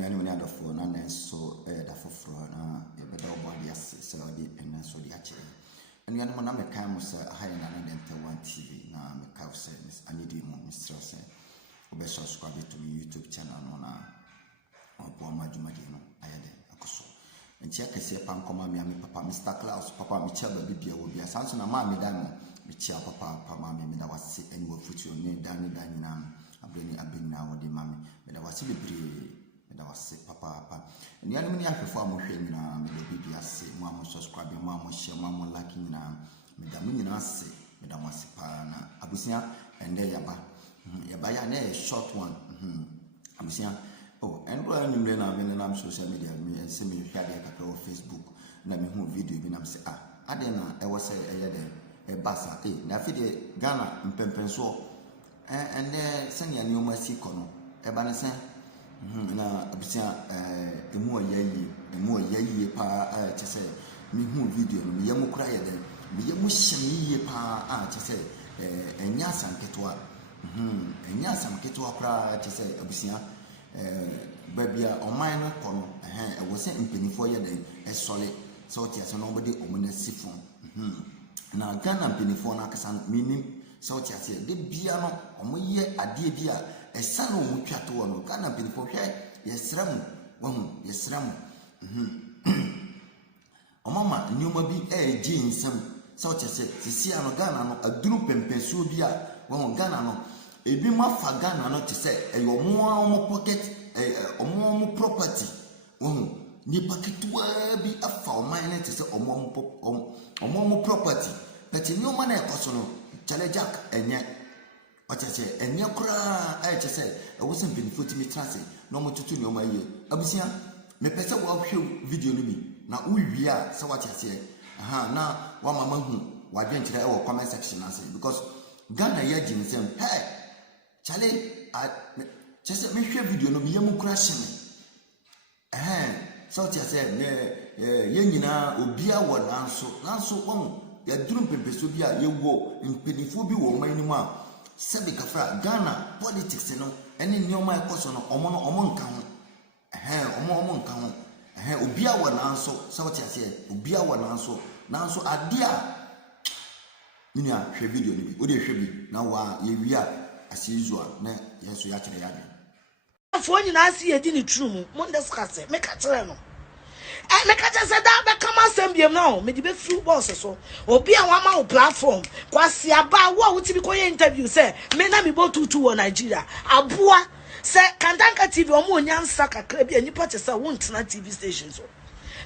and when you for none so the for a better body as so the and so the actually. And you know, I'm a kind of high and one TV now, make cow service. I need you, Mr. Say, or subscribe to my YouTube channel on Poma Jumadino. I had a coso. And check a say, Pam, come me, Papa, Mr. Klaus, Papa, Michel, baby, will be a son of Mammy Diamond, Michel, Papa, Mammy, that was sick and will put your name down in Dining. I've been now with the mammy, but I was silly. I was sick, Papa. And the enemy I perform with him now, maybe I say, Mamma subscribe, Mamma share, Mamma liking now, Madame say, Madame was Pana, Abusia, and there Yaba, a short one. Abusia, oh, and when I'm social media, me and send me a Facebook, let me home video, when I'm say, I didn't know, I was a bassa, Nafide, Ghana, and Pempenso, and there send your new mercy corner, a banner. Na abisia emu oyayi pa chese mi hu video no me yemu kura ye den me yemu hyemi pa chese enya sanketwa enya sanketwa kura chese abisia babia oman no kono e wo se mpenifo ye den esole so tiase no body omuna sifon na Ghana mpenifo na akasa minim so tiase de bia no omoye ade bia esano mutwato wono kana binfo hwe yesram wahu yesram omama nyoma bi eji nsam so chese sisi ano Ghana no aduru pempensuo bi a wahu Ghana no ebi mafa Ghana no chese eyomo pocket omo property wahu ni paketwa bi afa oman ne chese omo property but nyoma na ekoso no chale jack enye Ochache enye kura chese e wo sem benefit mi trase no mo tutu ni o ma ye abusia me pese wo hwe video no bi na wo wi a se wa chese na wa mama hu wa dwen kire e wo comment section ase because Ghana ya jin sem hey chale chese me hwe video no bi yemu kura hye so chese ne ye nyina obia wo nanso won ya duru pempeso bi a ye wo mpedifo bi wo man ni mu a Sebi kafra Ghana politics no ene nyoma ekoso no omo nka ho omo nka ho obia wa nanso sawti ase obia wa nanso ade a minia hwe video ni bi odi hwe bi na wa ye wia ase usual na yeso ya kire ya bi afo nyina ase ye di ni true mu discuss me ka kire no me ka say that be come assembly now me di be free boss so obi a wa ma platform kwase aba wo wuti bi koye interview say me na me bo tutu wo Nigeria aboa say Kantanka TV omo onyansa kakra bi anipa che say won tena TV station so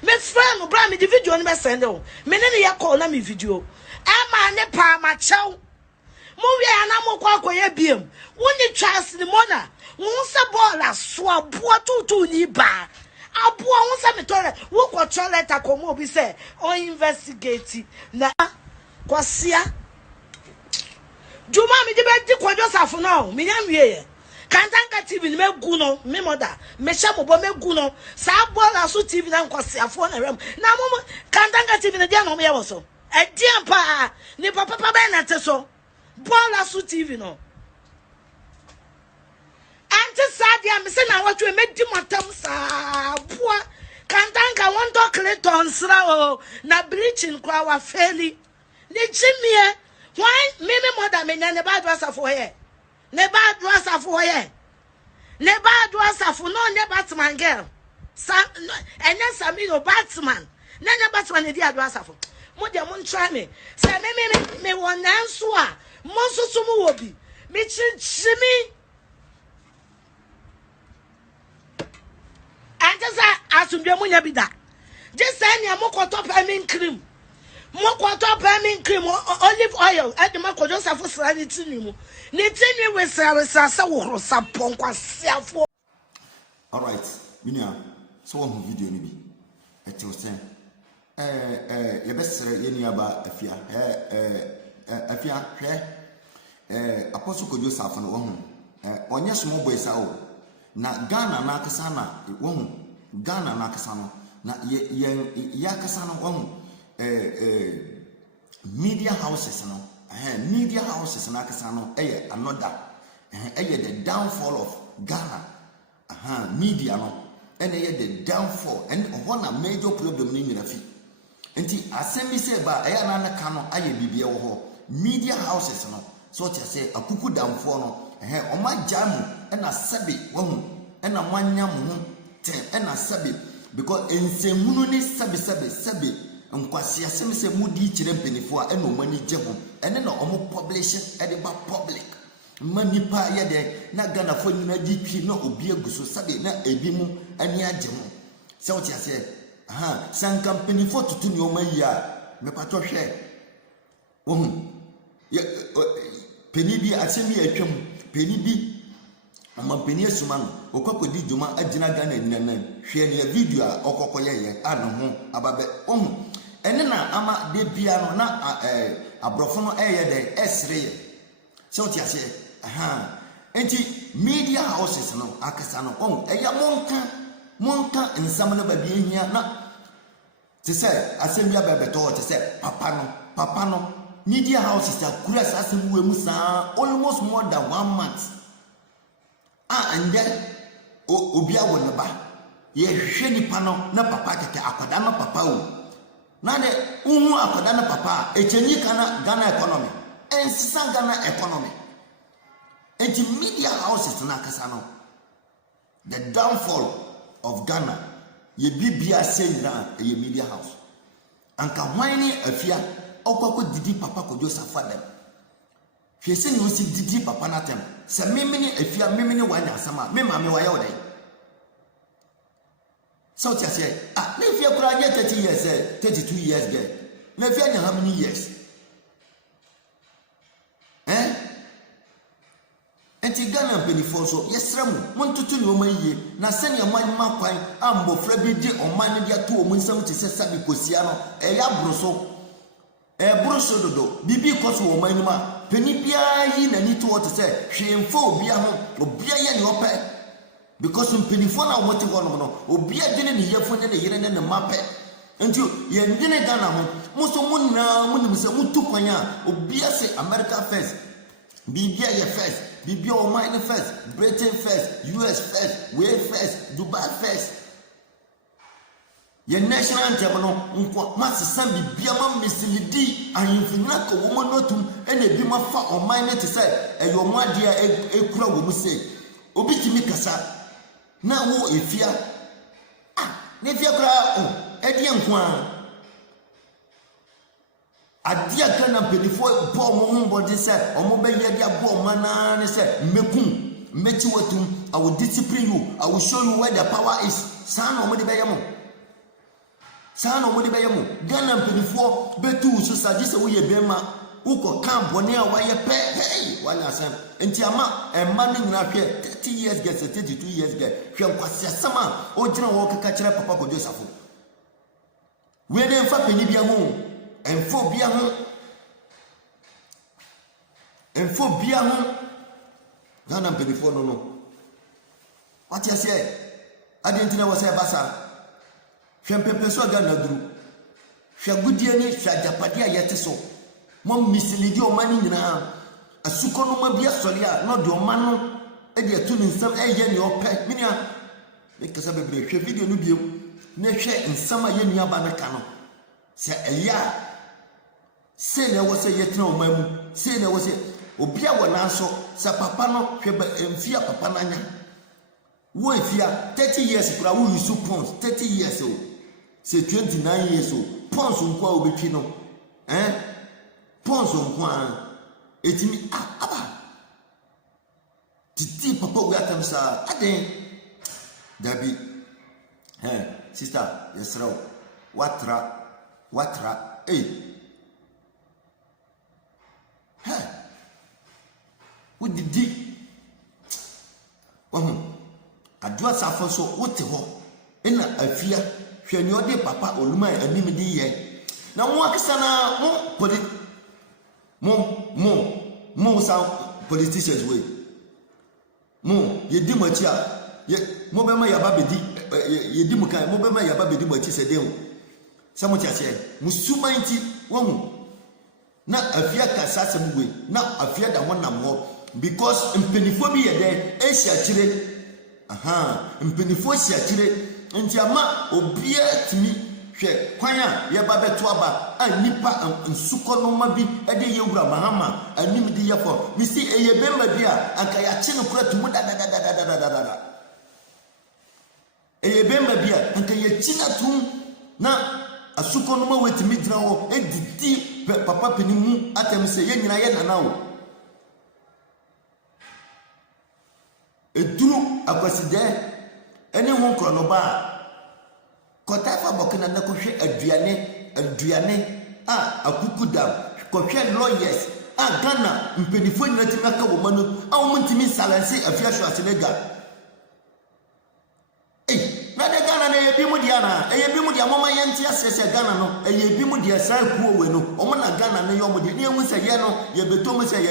me friend no bra me di video no be send o me ne ya call na me video e ma ne pa ma chew mo wi ana mo kwa koye biem woni chance ni mona won se ball aso aboa tutu ni ba Abuwa wonsa metore wo ko toilet akomo obi say o investigate na kwasia Juma mi de be di kwojo safo na o mi nyam wiye Kantanka TV ni megu no me mother me sha mo bo megu no sa bola so TV na nkwasiafo na rem na mo Kantanka TV na dia no me ye wo so e dia pa ni papa be na te so bola so TV no Sadia me say na what we make dimotam sa boa Kantanka won to Clayton sra o na bleaching kwa wa fairly ni chimie why me mother me na ne bad wasa for here ne bad wasa for here ne bad wasa for no ne Batman girl enya sami no Batman na nya Batman ne di adwasa for mo de mo try me say me won nanso a mo so so mo wo bi me chimi just asumdwe munya bi da just say ni amokoto peppermint cream olive oil and makojo safo sra ni tinu we sra sa wo sa ponkwa siafo. All right minia so one video ni bi eto say ye besere ye ni aba afia afia hwe apostle kojo safo no wo onye small boy sa o na Ghana na akasa na wo Ghana na akasa no na ya akasa no wo media houses no media houses na akasa no another the downfall of Ghana media no and the downfall and one a major problem in the fee. And the assembly say about Ayana Kano, Aye Bibia, media houses, no, so to say, a cuckoo downfall, no, on my jamu, and a sabi, one, and a one yam, and a sabi, because in Semuni sabi, and Quasia Semi say moody children for and no money jamu, and then no publishing at the public. Money pa ya de na Ghana for you na DP no obi aguso sabe na ebi mu ani agye mu se o ti ase san company for tutu ni o ma yi a me pato hwe ohun ya peni bi asemi atwam peni bi ama peni asuma no okokodi djuma agina Ghana ninanan hwe ne video a okokoye ye ano ho ababe ohun ene na ama de bia no na abrofo no eye de esre ye se o ti ase enti media houses no akasa no eya monka nsam no ba bi ehia na te se asembia bebeto te se papa no media houses akura asem we mu saa almost more than 1 month and then obi awo ne ba ye hwe nipa no na papa keke akwada no papa o na de uhu akwada no papa echenyi kana Ghana economy ensisa Ghana economy. And the media houses na kasano. The downfall of Ghana, ye bibia say na ye media house. Anka whiny afia okoko didi papa ko Joseph them. She say no si didi papa na tem. Se memini afia memini wanya sama. Me mama wa ya so tia say na afia kura ye 30 years 32 years girl. Na afia nya how many years? Enti Ghana penifo so yesramu montutu ni omayiye na sene aman makwan ambofra bi di oman dia to omun nsam ti se sabi kosia no eya broso dodo bibi koso oman ni ma peni bia yi na ni to what say hwemfo obia ho obia ye ne ope because penifo na omoti ho no obia dine ne yefo ne yire ne mape enti ye ndine Ghana ho muso munna munim se mutu kwanya obia se America first bibia ye first Bibia o mine first, Britain first, US first, Wales first, Dubai first. Your national anthem no nko masesa bibia ma misilidi ahimfina ko wo notum ene bi ma fa o mine te say eyo mo ade a ekura wo mu say obi kimi kasa na wo efia na efia kura ede nko a adia Ghana penifo bo mo humbodi se omo be ye dia bo mana ne se mekum mechi watum I will discipline you, I will show you where the power is. Sana omo de be yemo Ghana penifo betu so sagise wo ye bema uko camp woni a wa ye pe hey wala sam enti ama emma ni nyina hwe 30 years get 32 years get hwe nkwase sama o gina wo kaka kire papa ko Joseph we dey fa penibia ho enfo bia ho Ghana penifo no what you say adentina wo say basa hwempepe so Ghana duru hwagudie ni hwajapade a yete so mom misilidi o mani nyina asuko no ma bia sori a no de o mano e de atu ni nsam eye ne opɛ minia me kasa bebre hwe video no biem na hwe nsam a ye nua ba na ka no se eya se na wo se yetina o mamu se na wo se obia wo nanso sa papa no hwe ba emfia papa na nya wo efia 30 years kura wo yusu pounds 30 years o se 29 years o pounds nkwa obetwi no pounds nkwa etimi aba titi papa wo atam sa aden dabi sister yesraw watra wo didi adua safo so wote ho ina afia hwani ode papa oluma anim di ye na mo akisa na mo sa politicians we mo yedi machi a mo be ma yaba bedi yedi mukan mo be ma yaba bedi machi se de o se mo tiase musumanti wo na afia kasa se mu we na afia da wonam ho because mpenifo bi ye de Asia kire mpenifo si akire nti ama obia timi hwe kwan a ye ba beto aba anipa nsuko no ma bi ede ye wura mahama anim di yefo mi si eye bemba bi a anka ya chi no kura tumu da eye bemba bi a anka ya chi na tum na asuko no ma wetimi gyina ho edidi papa penimu atem se ye nyina ye nana wo eduru akwaside ene ho nkro no ba Kotafa bokina na kohwe aduane akukudam kohwe lawyers Ghana mpenifo nyina timi aka wo manu awu ntimi salanse afiaso aselega na de Ghana na yebi mu dia na yebi mu dia mama yenti asese Ghana no yebi mu dia sai kuo we no omo na Ghana na yo mo dia ne hu se ye no ye beto mu se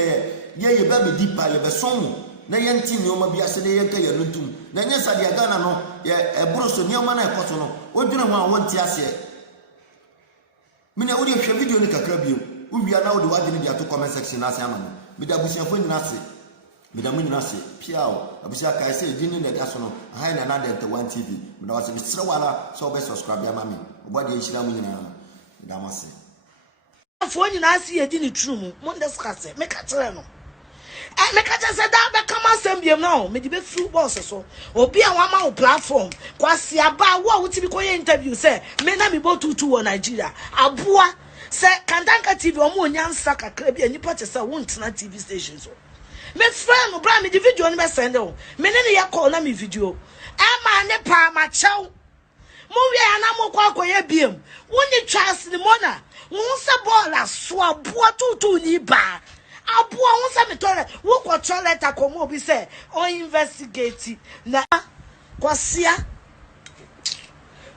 ye ba be di pa ye be son na yenti ni oma bia se de ye ka ye lutum na nyesa dia Ghana no ye ebroso ni oma na ekoso no odwuna ho a wonti ase mena odi hwe video ni kakra bio ubia na odi wagene dia to comment section na ase ama no me da busiafo nyina ase me da munyina ase piao abusia kai se edini na da so no hai na na dent 1 TV me da wase bi sire wala so be subscribe ya mami obodi enhira mu nyina me da mase afo nyina ase edini true mu mo ndeskase me ka tere no me ka say that be come assembly now me di be through boss so obi a wa ma platform kwasi aba wo wuti bi koye interview say me na me bo tutu wo Nigeria aboa say Kantanka TV omo nyansa kakra bi anipa te say wontena TV station so me friend no bra me di video no be send o me ne ya call na me video e ma ne pa ma chew mo wi ana mo kwa koye biem woni Charles ni mona won se ball aso aboa tutu ni ba Abuwa wonsa me tole wo ko toilet akomo obi say o investigate na kwasia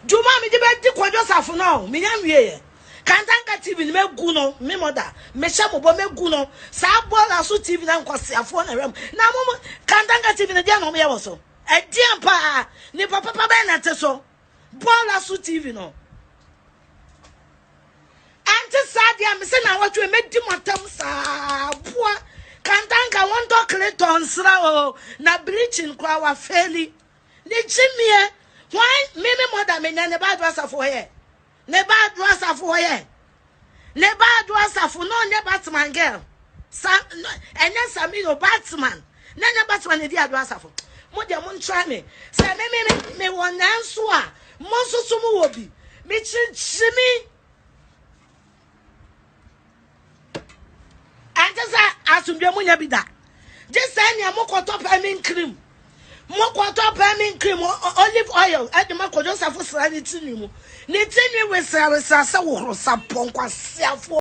Juma mi de be di kwajo safo na me nya wie Kantanka TV ni megu no me moda me sha mo bo megu no sa bola so TV na kwasiafo na rem na mo Kantanka TV na dia no me yewo e dia pa ni papa be na te so bola so TV no Sadia me say na watwe medi motam sa boa Kantanka won doctor nsra o na bleaching kwa wa feli ni jimie why me mother me ne bad wasa for here ne bad wasa for here ne bad wasa for no ne Batman girl enya sami no Batman ne Batman di adwasa for mo de mo try me say me won nanso a mo so mo wo bi me chimi asumdwe munya bida just say ni amokoto peppermint cream mokoto peppermint cream olive oil e de makojo safo sra ni tinu mu ni tinu we sra sa wo horo sa ponkwa siafo